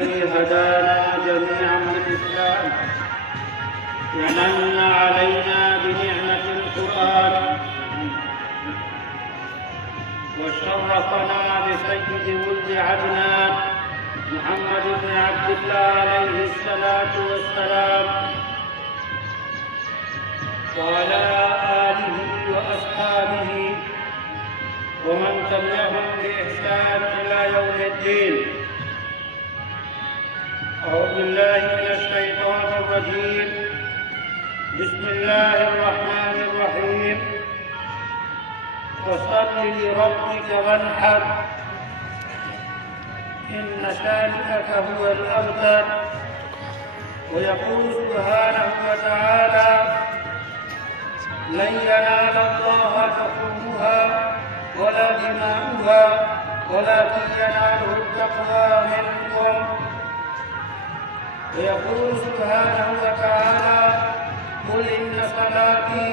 هدانا جميعا بالإسلام ومن علينا بنعمة القرآن وشرفنا بسيد ولد عدنان محمد بن عبد الله عليه الصلاة والسلام وعلى آله وأصحابه ومن تبعهم بإحسان إلى يوم الدين. أعوذ بالله من الشيطان الرجيم. بسم الله الرحمن الرحيم. فصل لربك وانحر إن شانئك هو الأبتر. ويقول سبحانه وتعالى: لن ينال الله لحومها ولا دماؤها ولكن يناله التقوى منكم. ويقول سبحانه وتعالى: قل إن صلاتي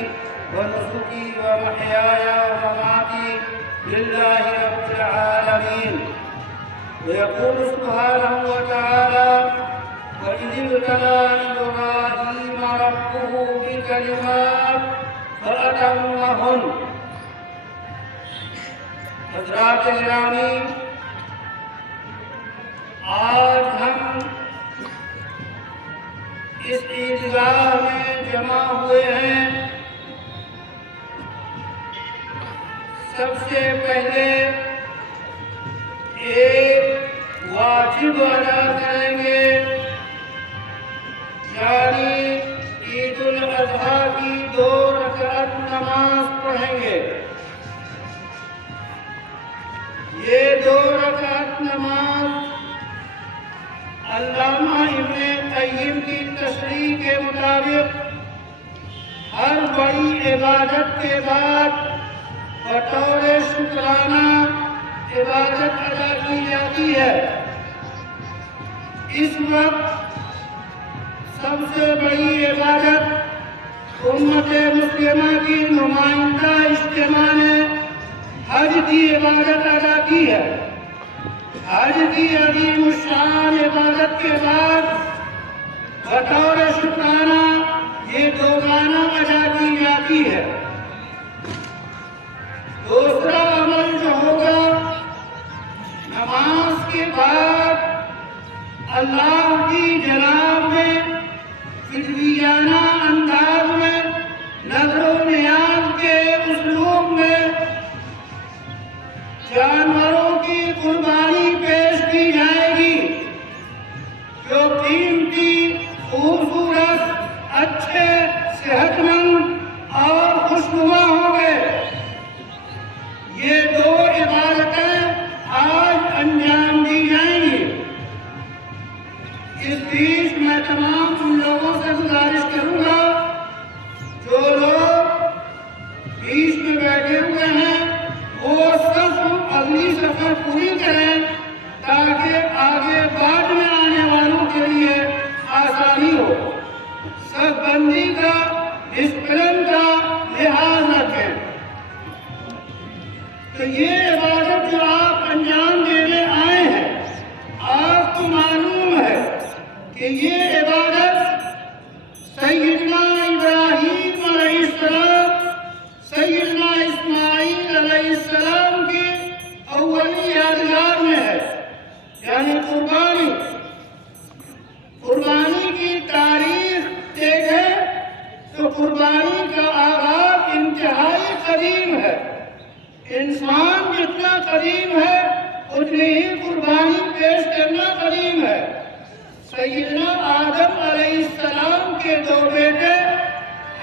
ونسكي ومحياي ومماتي لله رب العالمين. ويقول سبحانه وتعالى: وإذ ابتلى إبراهيم ربه بكلمات فأتمهن. حضرات گرامی، آج ہم اس عیدگاہ میں جمع ہوئے ہیں. سب سے پہلے ایک واجب ادا کریں گے، یعنی عید الاضحیٰ کی 2 رکعت نماز پڑھیں گے. یہ 2 رکعت نماز علامہ ابن قیم کی تشریح کے مطابق ہر بڑی عبادت کے بعد بطور شکرانہ عبادت ادا کی جاتی ہے. اس وقت سب سے بڑی عبادت امت مسلمہ کی نمائندہ اجتماع نے حج کی عبادت ادا کی ہے. حج کی عظیم الشان عبادت کے بعد بطور شکرانہ یہ دوگانہ ادا کی جاتی ہے. دوسرا عمل جو ہوگا، نماز کے بعد اللہ کی جناب میں فطریانہ انداز میں نظر و نیاز کے اسلوب میں جانوروں کی قربانی پیش کی جائے گی، جو قیمتی، خوبصورت، اچھے، صحت مند اور خوشنما ہوں گے. یہ 2 عبادتیں آج انجام دی جائیں گی. اس بیچ میں تمام ان لوگوں سے گزارش کروں گا جو لوگ بیچ میں بیٹھے ہوئے ہیں وہ سب اگلی سفر پوری کریں تاکہ آگے بعد میں آنے والوں کے لیے آسانی ہو. سب بندی کا، ڈسپلن کا لحاظ رکھیں. تو یہ عبادت جو آپ انجام دینے آئے ہیں، آپ کو معلوم ہے کہ یہ عبادت سیدنا ابراہیم علیہ السلام، سیدنا اسماعیل علیہ السلام کی اولی یادگار میں ہے، یعنی قربانی. قربانی کی تاریخ دیکھیں تو قربانی کا آغاز انتہائی قدیم ہے. انسان جتنا قدیم ہے اتنی ہی قربانی پیش کرنا قدیم ہے. سیدنا آدم علیہ السلام کے 2 بیٹے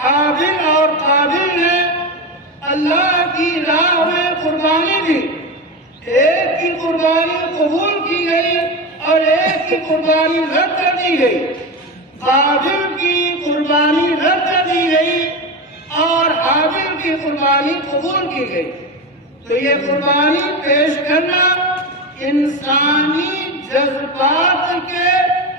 حابل اور قابل نے اللہ کی راہ میں قربانی دی. ایک کی قربانی قبول کی گئی اور ایک کی قربانی رد کر دی گئی. قابل کی قربانی رد کر دی گئی اور حابل کی قربانی قبول کی گئی. تو یہ قربانی پیش کرنا انسانی جذبات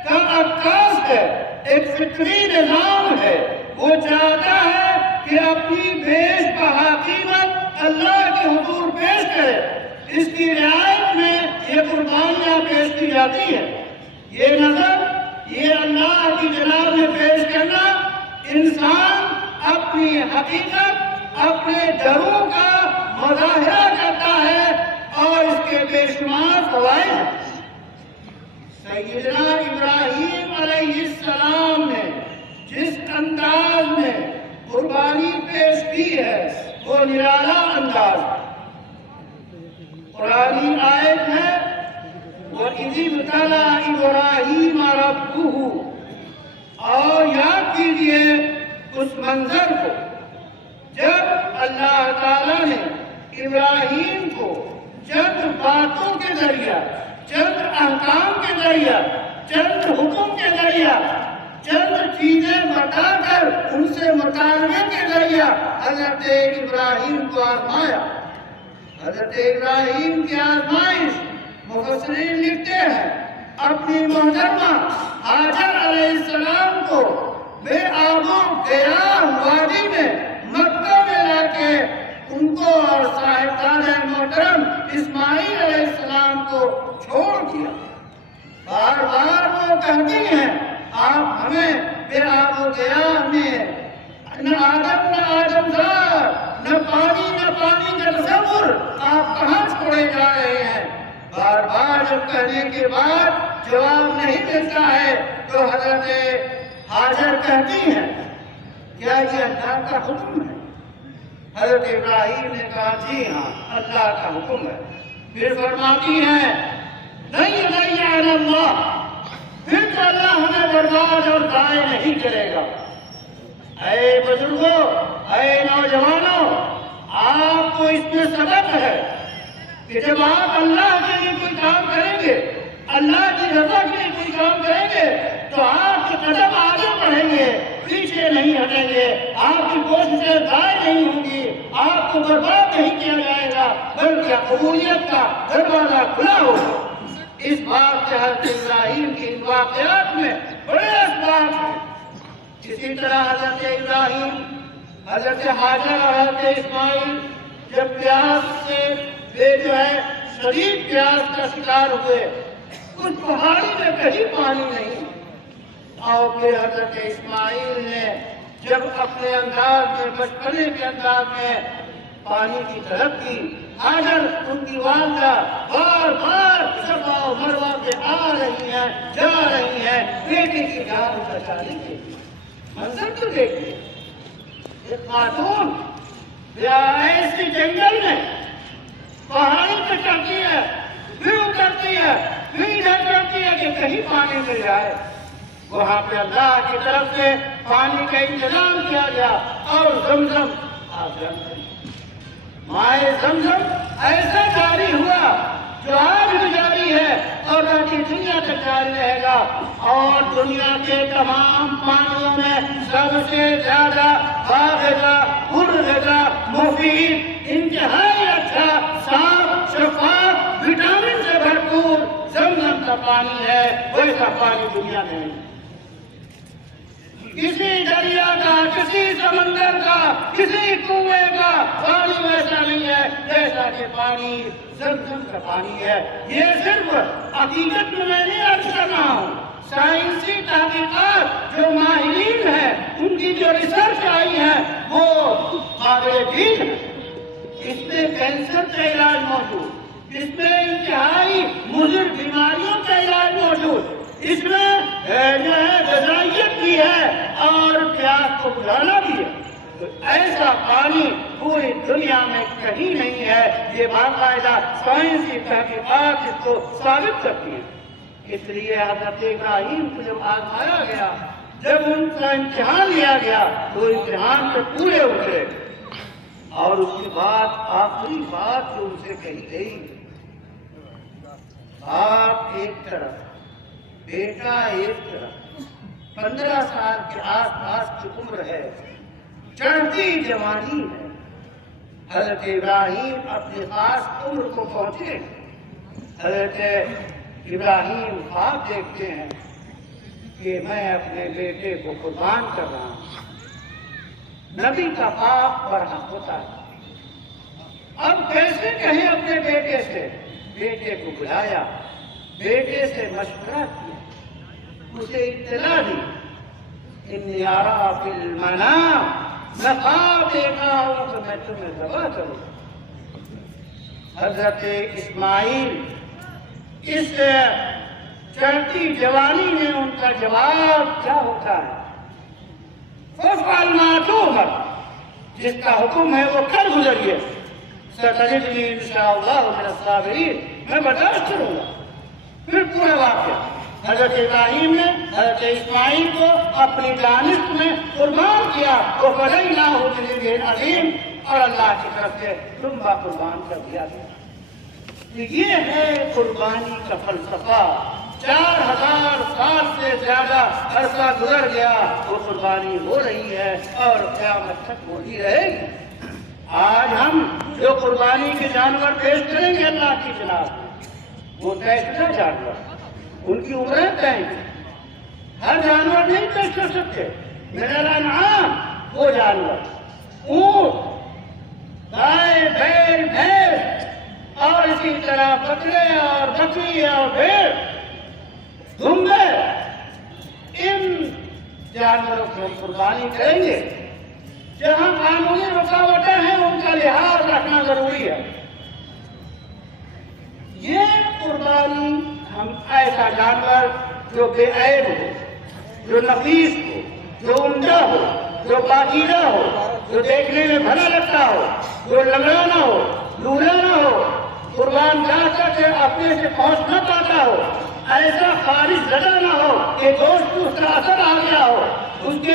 کا عکاس ہے، ایک فطری نظام ہے. وہ چاہتا ہے کہ اپنی بیش بہا قیمت اللہ کے حضور پیش کرے. اس کی رعایت میں یہ قربانیاں پیش کی جاتی ہیں. یہ نظر، یہ اللہ کی جناب میں پیش کرنا انسان اپنی حقیقت، اپنے ڈروں کا مظاہرہ کرتا ہے اور اس کے بے شمار فوائد ہیں۔ سیدنا ابراہیم علیہ السلام نے جس انداز میں قربانی پیش کی ہے وہ نرالا انداز ہے۔ قرآنی آیت ہے وَإِذِ ابْتَلَىٰ إِبْرَاهِيمَ رَبُّهُ، اور یاد کیجئے اس منظر کو جب اللہ تعالیٰ نے ابراہیم کو چند باتوں کے ذریعہ، چند احکام کے ذریعہ، چند حکم کے ذریعہ، چند چیزیں بتا کر ان سے مطالبے کے ذریعہ حضرت ابراہیم کو آزمایا۔ حضرت ابراہیم کی آزمائش مفسرین لکھتے ہیں اپنی محترمہ ہاجر علیہ السلام کو بے آب و گیا وادی میں مکہ میں لا کے ان کو اور صاحبزادہ محترم اسماعیل علیہ السلام کو چھوڑ دیا۔ بار بار وہ کہتی ہیں آپ ہمیں بے آب و گیا میں نہ آدم زاد، نہ پانی کا تصور، آپ کہاں چھوڑے جا رہے ہیں؟ بار بار جب کہنے کے بعد جواب نہیں ملتا ہے تو حضرت ہاجر کہتی ہیں کیا یہ اللہ کا حکم ہے؟ حضرت ابراہیم نے کہا جی ہاں اللہ کا حکم ہے۔ پھر فرماتی ہیں نہیں علی اللہ، پھر تو اللہ ہمیں برباد اور ضائع نہیں کرے گا۔ اے بزرگوں، اے نوجوانوں، آپ کو اس میں سبق ہے کہ جب آپ اللہ کے لیے کوئی کام کریں گے، اللہ کی رضا کے لیے کوئی کام کریں گے تو آپ کے قدم آگے بڑھیں گے، پیچھے نہیں ہٹیں گے، آپ کی کوششیں ضائع نہیں ہوں گی، آپ کو برباد نہیں کیا جائے گا بلکہ قبولیت کا دروازہ کھلا ہوگا۔ اس بات سے حضرت ابراہیم کی ان واقعات میں بڑے اسباب ہیں۔ اسی طرح حضرت ابراہیم، حضرت حاجر اور حضرت اسماعیل جب پیاس سے شدید پیاس کا شکار ہوئے، اس پہاڑی میں کہیں پانی نہیں، اور پھر حضرت اسماعیل نے جب اپنے انداز میں، بچپنے کے انداز میں پانی کی طلب کی، حاجر ان کی والدہ بار بار صفا و مروہ پہ آ رہی ہیں، جا رہی ہیں بیٹے کی جان بچانے کے لیے۔ منظر تو دیکھیے، ایک خاتون ایسی جنگل میں پہاڑی پہ چڑھتی ہے، پھر اترتی ہے، پھر ادھر چڑھتی ہے کہ کہیں پانی مل جائے۔ وہاں پہ اللہ کی طرف سے پانی کا انتظام کیا گیا اور زمزم مائے زمزم ایسا جاری ہوا جو آج بھی جاری ہے اور باقی دنیا تک جاری رہے گا، اور دنیا کے تمام پانیوں میں سب سے زیادہ باغذا، پرغذا، مفید، انتہائی اچھا، صاف، شفاف، وٹامن سے بھرپور زمزم کا پانی ہے۔ ویسا پانی دنیا میں نہیں، کسی دریا کا، کسی سمندر کا، کسی کنویں کا پانی ویسا نہیں ہے جیسا کہ پانی زمزم کا پانی ہے۔ یہ صرف حقیقت میں نہیں عرض کر رہا ہوں، سائنسی تحقیقات جو ماہرین ہیں ان کی جو ریسرچ آئی ہے وہ قابل دید ہے۔ اس میں کینسر کا علاج موجود، اس میں انتہائی مضر بیماریوں کا علاج موجود، اس میں جو ہے غذائیت بھی ہے اور پیاس کو بجھانا بھی ہے۔ تو ایسا پانی پوری دنیا میں کہیں نہیں ہے، یہ باقاعدہ سائنسی تحقیقات اس کو ثابت کرتی ہیں۔ اس لیے حضرت ابراہیم کو جب آزمایا گیا، جب ان کا امتحان لیا گیا تو امتحان سے پورے اترے، اور اس کے بعد آخری بات جو ان سے کہی گئی، باپ ایک طرف، بیٹا ایک طرف، 15 سال کے آس پاس کی عمر ہے، چڑھتی جوانی ہے۔ حضرت ابراہیم اپنی خاص عمر کو پہنچے، حضرت ابراہیم خواب دیکھتے ہیں کہ میں اپنے بیٹے کو قربان کر رہا ہوں۔ نبی کا خواب بڑا ہوتا ہے۔ اب کیسے کہیں اپنے بیٹے سے؟ بیٹے کو بلایا، بیٹے سے مشورہ کیا، اسے اطلاع دی، انی ارا فی المنام، میں خواب دیکھا ہوں کہ میں تمہیں ذبح کروں۔ حضرت اسماعیل اس چڑھتی جوانی میں ان کا جواب کیا ہوتا ہے؟ فَافْعَلْ مَا تُؤْمَرُ، جس کا حکم ہے وہ کر گزریے، سَتَجِدُنِی إِن شَاءَ اللَّهُ مِنَ الصَّابِرِينَ، میں برداشت کروں گا۔ پھر پورا واقعہ حضرت ابراہیم نے حضرت اسماعیل کو اپنی دانش میں قربان کیا، وَفَدَيْنَاهُ بِذِبْحٍ عَظِيمٍ، اور اللہ کی طرف سے لمبا قربان کر دیا گیا۔ یہ ہے قربانی کا فلسفہ۔ 4000 سال سے زیادہ عرصہ گزر گیا، وہ قربانی ہو رہی ہے اور قیامت تک ہوتی رہے گی۔ آج ہم جو قربانی کے جانور پیش کریں گے اللہ کی جناب، وہ طے شدہ جانور، ان کی عمریں طے ہیں۔ ہر جانور نہیں پیش کر سکتے۔ من الانعام وہ جانور، اونٹ، گائے، بیل، بھینس، اور اسی طرح بکرے اور بکری اور بھیڑ، دمبے، ان جانوروں کی ہم قربانی کریں گے۔ جہاں قانونی رکاوٹیں ہیں ان کا لحاظ رکھنا ضروری ہے۔ یہ قربانی ہم ایسا جانور جو بے عیب ہو، جو نفیس ہو، جو عمدہ ہو، جو پاکیزہ ہو، جو دیکھنے میں بھلا لگتا ہو، جو لنگڑا نہ ہو، لولا نہ ہو، قربان گاہ تک اپنے سے پہنچ نہ پاتا ہو، ایسا خارج زدہ نہ ہو کہ گوشت اس کا اثر آ گیا ہو، اس کے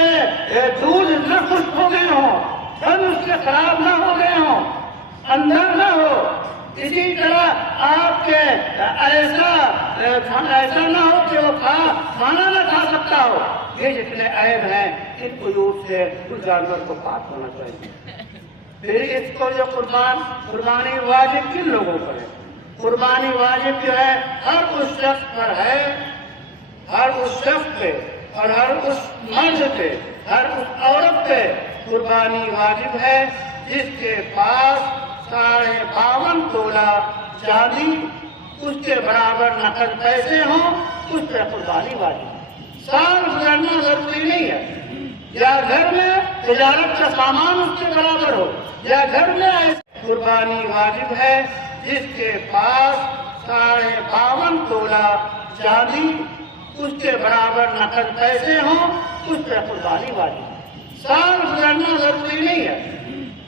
دودھ نہ خشک ہو گئے ہوں، تھن اس کے خراب نہ ہو گئے ہوں، اندر نہ ہو۔ اسی طرح آپ کے ایسا نہ ہو کہ وہ کھانا نہ کھا سکتا ہو۔ یہ جتنے عیب ہیں ان عیوب سے اس جانور کو پاک ہونا چاہیے۔ پھر اس کو جو قربانی واجب کن لوگوں پر ہے؟ قربانی واجب جو ہے ہر اس شخص پر ہے، ہر اس شخص پہ اور ہر اس مرد پہ، ہر اس عورت پہ قربانی واجب ہے جس کے پاس 52.5 تولہ چاندی، اس کے برابر نقد پیسے ہوں، اس پہ قربانی واجب ہے۔ سال گزرنا ضروری نہیں ہے، یا گھر میں تجارت کا سامان اس کے برابر ہو، یا گھر میں ایسی قربانی واجب ہے جس کے پاس 52.5 تولہ چاندی، اس کے برابر نقد پیسے ہوں، اس پہ قربانی واجب ہے۔ سال گزرنا ضروری نہیں ہے،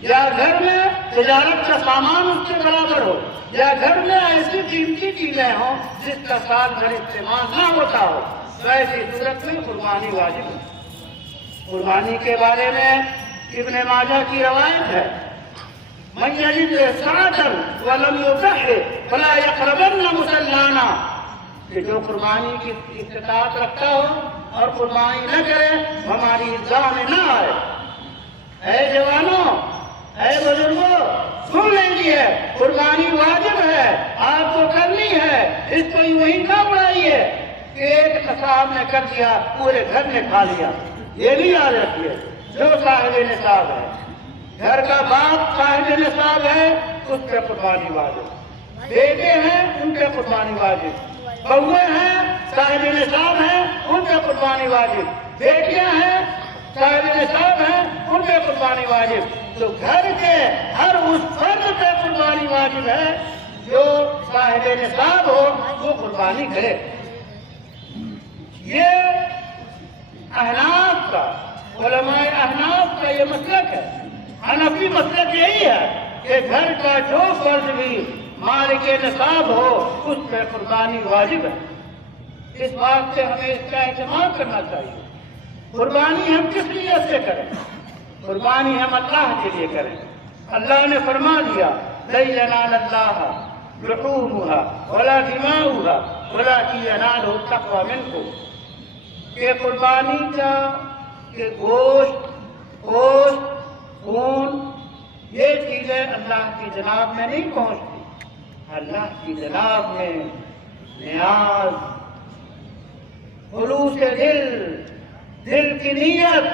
یا گھر میں تجارت کا سامان اس کے برابر ہو، یا گھر میں ایسی قیمتی چیزیں ہوں جس کا سال بھر استعمال نہ ہوتا ہو، تو ایسی صورت میں قربانی واجب ہے۔ قربانی کے بارے میں ابن ماجہ کی روایت ہے، من یجد سعة ولم یضحِ فلا یقربن مصلانا، کہ جو قربانی کی استطاعت رکھتا ہو اور قربانی نہ کرے ہماری عزا میں نہ آئے۔ اے جوانوں، اے بزرگوں، سن لیجیے، قربانی واجب ہے، آپ کو کرنی ہے، اس کو یوں ہی نہ بڑھائیے کہ ایک نصاب نے کر دیا پورے گھر نے کھا لیا۔ یہ بھی یاد رکھیے، جو صاحب نصاب ہے، گھر کا باپ صاحب نصاب ہے، اس پہ قربانی واجب، بیٹے ہیں ان پہ قربانی واجب، بہویں ہیں صاحب نصاب ہیں ان پہ قربانی واجب، بیٹیاں ہیں صاحب نصاب ہیں ان پہ قربانی واجب۔ تو گھر کے ہر اس فرد پہ قربانی واجب ہے جو صاحب نصاب ہو، وہ قربانی کرے۔ یہ احناف کا، علماء احناف کا یہ مسلک ہے۔ حنفی مسلک یہی ہے کہ گھر کا جو فرد بھی مالک نصاب ہو اس پہ قربانی واجب ہے۔ اس بات سے ہمیں اس کا اہتمام کرنا چاہیے۔ قربانی ہم کس لیے سے کریں؟ قربانی ہم اللہ کے لیے کریں۔ اللہ نے فرما دیا، لَن يَنَالَ اللَّهَ لُحُومُهَا وَلَا دِمَاؤُهَا وَلَٰكِن يَنَالُهُ التَّقْوَىٰ مِنكُمْ، کہ قربانی کا کہ گوشت، خون، یہ چیزیں اللہ کی جناب میں نہیں پہنچتی۔ اللہ کی جناب میں نیاز، خلوص دل کی نیت،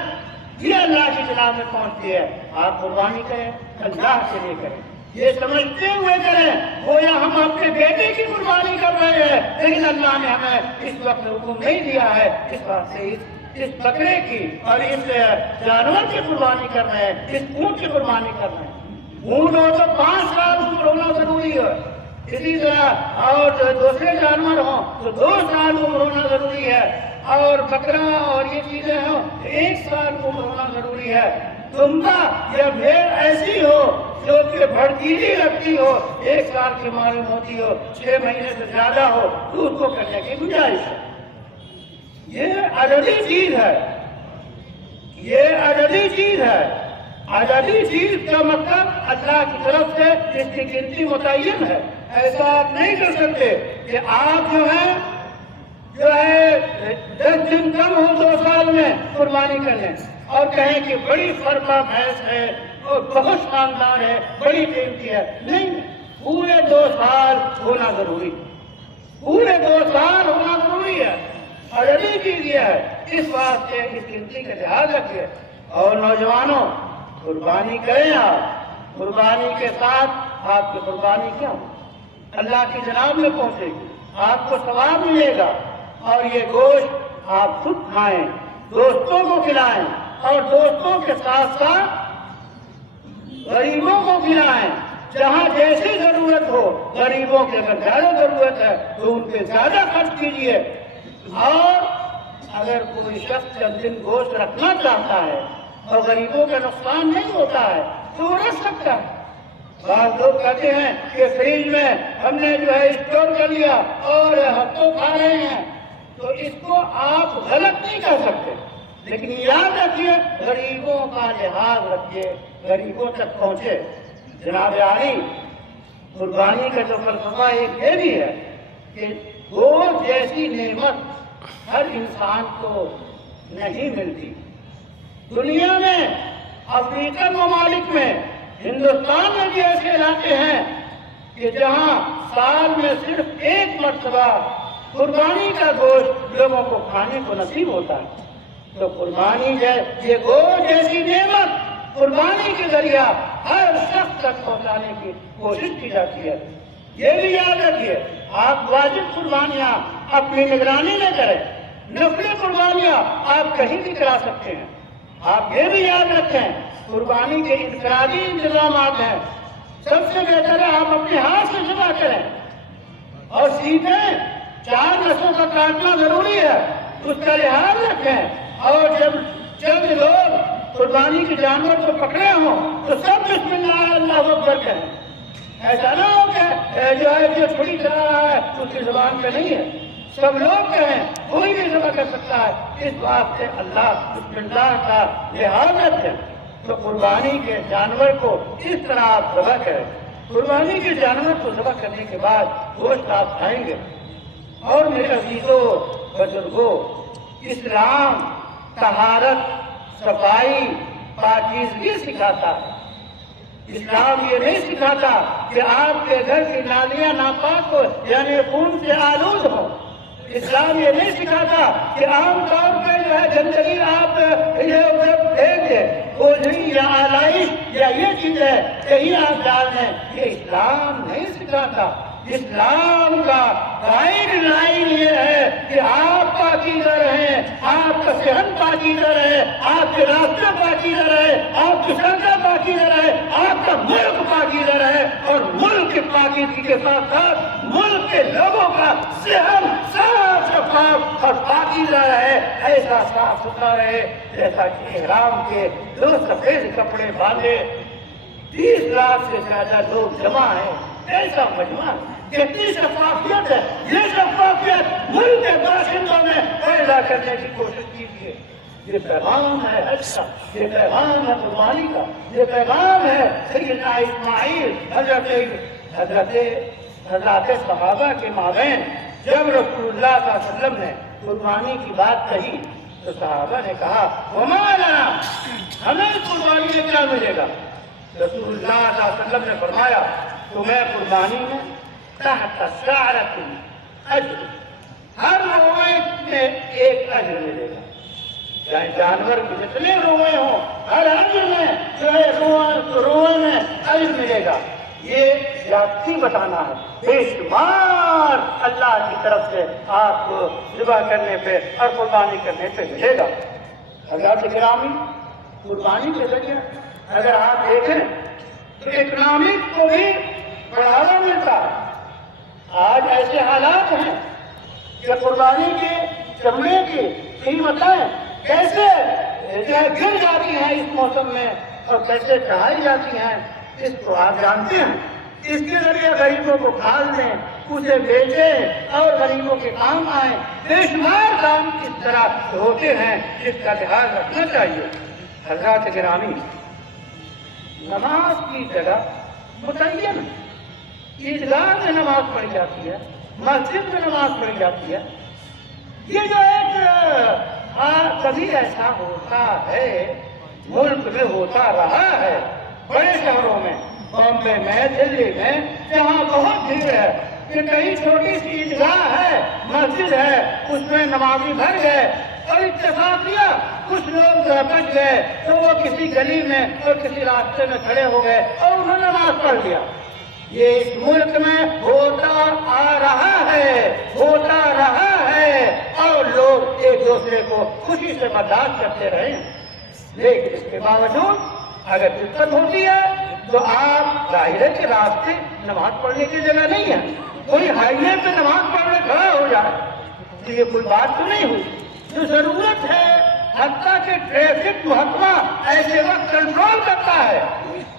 یہ اللہ کی جناب میں پہنچتی ہے۔ آپ قربانی کریں، اللہ کے لیے کریں۔ یہ سمجھتے ہوئے کریں گویا ہم اپنے بیٹے کی قربانی کر رہے ہیں، لیکن اللہ نے ہمیں اس وقت حکم نہیں دیا ہے، اس بات سے اس بکرے کی اور اس جانور کی قربانی کر رہے ہیں، اس اونٹ کی قربانی کر رہے ہیں۔ اونٹ ہو تو 5 سال عمر ہونا ضروری ہے، اسی طرح اور دوسرے جانور ہوں تو 2 سال عمر ہونا ضروری ہے، اور بکرا اور یہ چیزیں ہوں 1 سال عمر ہونا ضروری ہے۔ دمبا یا بھیڑ ایسی ہو جو کہ بھڑکیلی لگتی ہو، 1 سال کی معلوم ہوتی ہو، 6 مہینے سے زیادہ ہو تو اس کو کرنے کی گنجائش ہے۔ یہ عددی چیز ہے، یہ عددی چیز ہے۔ عددی چیز کا مطلب اللہ کی طرف سے اس کی گنتی متعین ہے۔ ایسا آپ نہیں کر سکتے کہ آپ جو ہے 10 دن کم ہو 2 سال میں قربانی کر لیں اور کہیں کہ بڑی فرما بھینس ہے اور بہت شاندار ہے، بڑی قیمتی ہے۔ نہیں، پورے 2 سال ہونا ضروری، پورے 2 سال ہونا ضروری ہے۔ اور عددی چیز یہ ہے، اس بات سے اس گنتی کا لحاظ رکھیے۔ اور نوجوانوں، قربانی کریں آپ، قربانی کے ساتھ آپ کی قربانی کیا اللہ کی جناب میں پہنچے گی، آپ کو ثواب ملے گا، اور یہ گوشت آپ خود کھائیں، دوستوں کو کھلائیں، اور دوستوں کے ساتھ ساتھ غریبوں کو کھلائیں۔ جہاں جیسی ضرورت ہو، غریبوں کی اگر زیادہ ضرورت ہے تو ان پہ زیادہ خرچ کیجیے، اور اگر کوئی شخص چند دن گوشت رکھنا چاہتا ہے اور غریبوں کا نقصان نہیں ہوتا ہے تو وہ رکھ سکتا ہے۔ بعض لوگ کہتے ہیں کہ فریج میں ہم نے جو ہے اسٹور کر لیا اور ہفتوں کھا رہے ہیں، تو اس کو آپ غلط نہیں کر سکتے، لیکن یاد رکھیے غریبوں کا لحاظ رکھیے، غریبوں تک پہنچے۔ جناب عالی، قربانی کا جو فلسفہ ایک یہ بھی ہے کہ گوشت جیسی نعمت ہر انسان کو نہیں ملتی۔ دنیا میں، افریقن ممالک میں، ہندوستان میں بھی ایسے علاقے ہیں کہ جہاں سال میں صرف 1 مرتبہ قربانی کا گوشت لوگوں کو کھانے کو نصیب ہوتا ہے۔ تو قربانی یہ گوشت جیسی نعمت قربانی کے ذریعہ ہر شخص تک پہنچانے کی کوشش کی جاتی ہے۔ یہ بھی یاد رکھیے، آپ واجب قربانیاں اپنی نگرانی میں کریں، نفلی قربانیاں آپ کہیں بھی کرا سکتے ہیں۔ آپ یہ بھی یاد رکھیں، قربانی کے انفرادی انتظامات ہیں، سب سے بہتر ہے آپ اپنے ہاتھ سے ذبح کریں اور سیکھیں۔ 4 نسوں کا کاٹنا ضروری ہے، اس کا لحاظ رکھیں، اور جب چند لوگ قربانی کے جانور کو پکڑے ہوں تو سب بسم اللہ اللہ اکبر کہیں۔ ایسا نہ ہو کہ جو ہے جو چھری چلا رہا ہے اس کی زبان پہ نہیں ہے، سب لوگ کہیں، کوئی بھی ذبح کر سکتا ہے۔ اس بات سے اللہ بسم اللہ کا لحاظ رکھیں۔ تو قربانی کے جانور کو اس طرح آپ ذبح کریں۔ قربانی کے جانور کو ذبح کرنے کے بعد گوشت آپ کھائیں گے۔ اور میرے عزیزوں، بزرگوں، اسلام طہارت، صفائی، پاکیزگی سکھاتا ہے۔ اسلام یہ نہیں سکھاتا کہ آپ کے گھر کی نالیاں ناپاک ہو، یعنی خون سے آلود ہو۔ اسلام یہ نہیں سکھاتا کہ عام طور پہ جو ہے گندگی آپ ادھر ادھر پھینک دیں، گوجری یا آلائش یا یہ چیزیں کہیں آپ ڈال دیں، یہ اسلام نہیں سکھاتا۔ اسلام کا گائیڈ لائن یہ ہے کہ آپ پاکیزہ رہیں، آپ کا صحت پاکیزہ رہے، آپ کے راستہ پاکیزہ رہے، آپ کی سڑکیں پاکیزہ رہے، آپ کا ملک پاکیزہ رہے، اور ملک کی پاکیزگی کے ساتھ ساتھ ملک کے لوگوں کا ذہن صاف شفاف اور پاکیزہ رہے، ایسا صاف ستھرا رہے جیسا کہ احرام کے 2 سفید کپڑے باندھے 30 لاکھ سے زیادہ لوگ جمع ہیں، ایسا مجمع کتنی شفافیت ہے۔ یہ شفافیت ملک کے باشندوں میں پیدا کرنے کی کوشش کیجیے۔ یہ پیغام ہے حج کا، یہ پیغام ہے قربانی کا، یہ پیغام ہے سیدنا اسماعیل حضرات صحابہ کے مابین۔ جب رسول اللہ صلی اللہ علیہ وسلم نے قربانی کی بات کہی تو صحابہ نے کہا وما لنا، ہمیں قربانی میں کیا ملے گا؟ رسول اللہ صلی اللہ علیہ وسلم نے فرمایا تمہیں قربانی میں تحت شعرۃ اجر، ہر روئے میں 1 اجر ملے گا، یعنی جانور کے جتنے روئے ہوں ہر اجر میں جو ہے روئے میں اجر ملے گا۔ یہ زیادتی بتانا ہے. بے شمار اللہ کی طرف سے آپ کو ذبح کرنے پہ اور قربانی کرنے پہ ملے گا. حضرات گرامی، قربانی کے ذریعے اگر آپ دیکھیں تو اکنامک کو بھی بڑھاوا ملتا ہے. آج ایسے حالات ہیں کہ قربانی کے چمڑے کی قیمتیں کیسے گر جاتی ہیں اس موسم میں اور کیسے چڑھائی جاتی ہیں، اس کو آپ جانتے ہیں. اس کے ذریعے غریبوں کو کھال دیں، اسے بیچیں اور غریبوں کے کام آئیں. بے شمار کام اس طرح ہوتے ہیں جس کا لحاظ رکھنا چاہیے. حضرات گرامی، نماز کی جگہ متعین ہے. عیدگاہ میں نماز پڑھی جاتی ہے، مسجد میں نماز پڑھی جاتی ہے. یہ جو ایک کبھی ایسا ہوتا ہے، ملک میں ہوتا رہا ہے، بڑے شہروں میں، بامبے میں، دلی میں، جہاں بہت بھیڑ ہے کہ کہیں چھوٹی سی عیدگاہ ہے، مسجد ہے، اس میں نمازی بھر گئے اور اتفاق کیا کچھ لوگ بچ گئے تو وہ کسی گلی میں اور کسی راستے میں کھڑے ہو گئے اور انہوں نے نماز پڑھ لیا. یہ اس ملک میں ہوتا آ رہا ہے، ہوتا رہا ہے اور لوگ ایک دوسرے کو خوشی سے برداشت کرتے رہے. لیکن اس کے باوجود اگر دقت ہوتی ہے تو آپ ظاہر ہے کہ راستے نماز پڑھنے کی جگہ نہیں ہے، کوئی ہائی وے پہ نماز پڑھنے کھڑا ہو جائے تو یہ کوئی بات تو نہیں ہوئی. جو ضرورت ہے، حتیٰ کہ ٹریفک محکمہ ایسے وقت کنٹرول کرتا ہے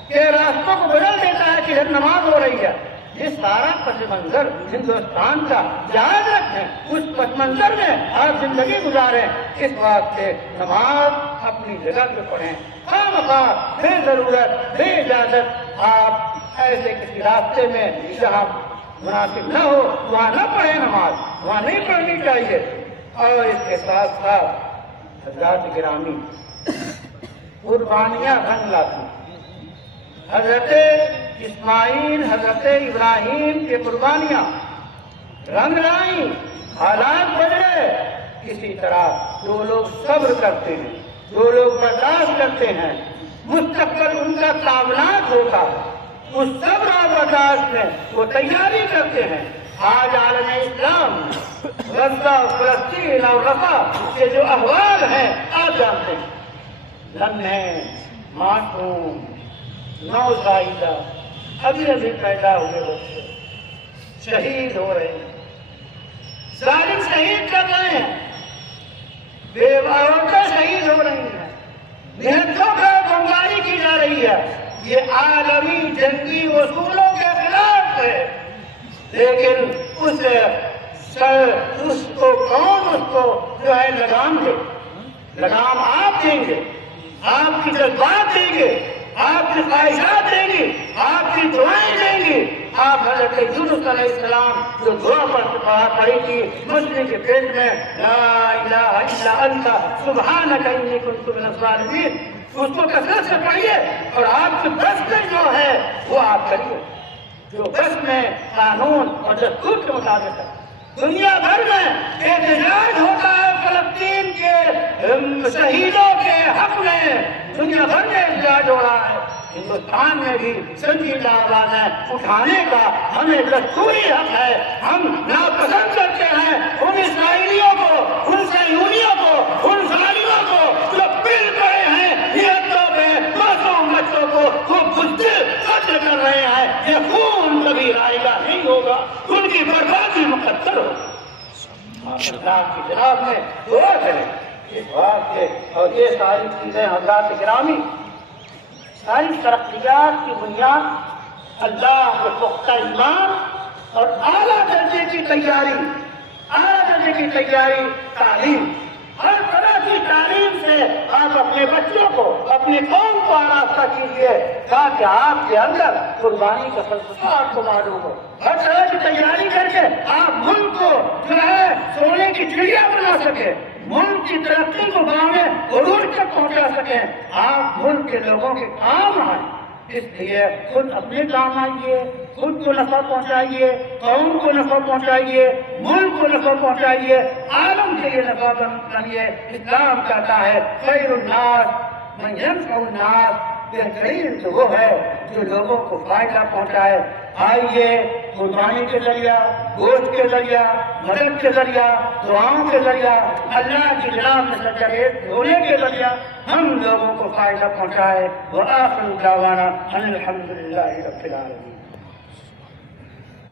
کہ راستوں کو بدل دیتا ہے کہ ادھر نماز ہو رہی ہے. یہ سارا پس منظر ہندوستان کا یاد رکھیں، اس پس منظر میں آپ زندگی گزاریں. اس واسطے نماز اپنی جگہ پہ پڑھیں. خواہ بے ضرورت، بے اجازت آپ ایسے کسی راستے میں جہاں مناسب نہ ہو وہاں نہ پڑھیں نماز، وہاں نہیں پڑھنی چاہیے. اور اس کے ساتھ ساتھ حضرات گرامی، قربانیاں رنگ لاتی. حضرت اسماعیل، حضرت ابراہیم کی قربانیاں رنگ لائیں، حالات بدلے. اسی طرح جو لوگ صبر کرتے ہیں، جو لوگ برداشت کرتے ہیں، مستقبل ان کا تابناک ہوتا ہے. اس صبر اور برداشت میں وہ تیاری کرتے ہیں. آج عالم اسلام غزہ، فلسطین اور رفح کے جو احوال ہیں آپ جانتے ہیں. لمحے، معصوم، نوزائیدہ، ابھی پیدا ہوئے بچے شہید ہو رہے ہیں، ظالم شہید کر رہے ہیں، بے عورتیں شہید ہو رہی ہیں، نہتوں پر بمباری کی جا رہی ہے. یہ عالمی جنگی اصولوں کے خلاف ہے. لیکن اس کو جو ہے لگام دے، لگام آپ دیں گے، آپ کی جذبات دیں گے، آپ کی خواہشات دیں گی، آپ کی دعائیں دیں گی. آپ حضرت یونس علیہ السلام جو دعا پڑھی تھی مچھلی کے پیٹ میں، لا الہ الا انت سبحانک انی کنت من الظالمین، اس کو کثرت سے پڑھیے اور آپ کی بس میں جو ہے وہ آپ کریے، جو بس میں قانون اور دستور کے مطابق ہے. دنیا بھر میں احتجاج ہوتا ہے فلسطین کے شہیدوں کے حق میں، دنیا بھر میں احتجاج ہو رہا ہے. ہندوستان میں بھی سنجیدہ آواز ہے اٹھانے کا ہمیں دستوری حق ہے. ہم ناپسند کرتے ہیں ان اسرائیلیوں کو، ان صہیونیوں کو، ان ظالموں کو جو پل پڑے ہیں نیتوں پہ معصوم بچوں کو وہ بزدل قتل کر رہے ہیں. یہ خون کبھی رائے گا نہیں ہوگا، ان کی بربادی مقدر ہوگی. اللہ کی جناب میں دعا کریں اس بات کے. اور یہ ساری چیزیں حضرات گرامی، ساری ترقیات کی بنیاد اللہ کے پختہ ایمان اور اعلیٰ درجے کی تیاری، اعلیٰ درجے کی تیاری، تعلیم، ہر طرح کی تعلیم سے آپ اپنے بچوں کو، اپنے قوم کو آراستہ کیجیے تاکہ آپ کے اندر قربانی کا فلسفہ آپ کو معلوم ہو. ہر طرح کی تیاری کر کے آپ ملک کو جو ہے سونے کی چڑیا بنا سکیں، ملک کی ترقی کو گاؤں میں عروج تک پہنچا سکیں. آپ ملک کے لوگوں کے کام آئیں. اس لیے خود اپنے کام آئیے، خود کو نفع پہنچائیے، قوم کو نفع پہنچائیے، ملک کو نفع پہنچائیے، عالم کے لیے نفع بنیے. اسلام کہتا ہے خیر الناس من ينفع الناس بہترین تو وہ ہے جو لوگوں کو فائدہ پہنچائے۔ آئیے قربانی کے ذریعہ، گوشت کے ذریعہ، مدد کے ذریعہ، دعاؤں کے ذریعہ، اللہ کی جناب میں سچا ریت دھونے کے ذریعہ ہم لوگوں کو فائدہ پہنچائے۔ وآخر دعوانا ان الحمد للہ رب العالمین۔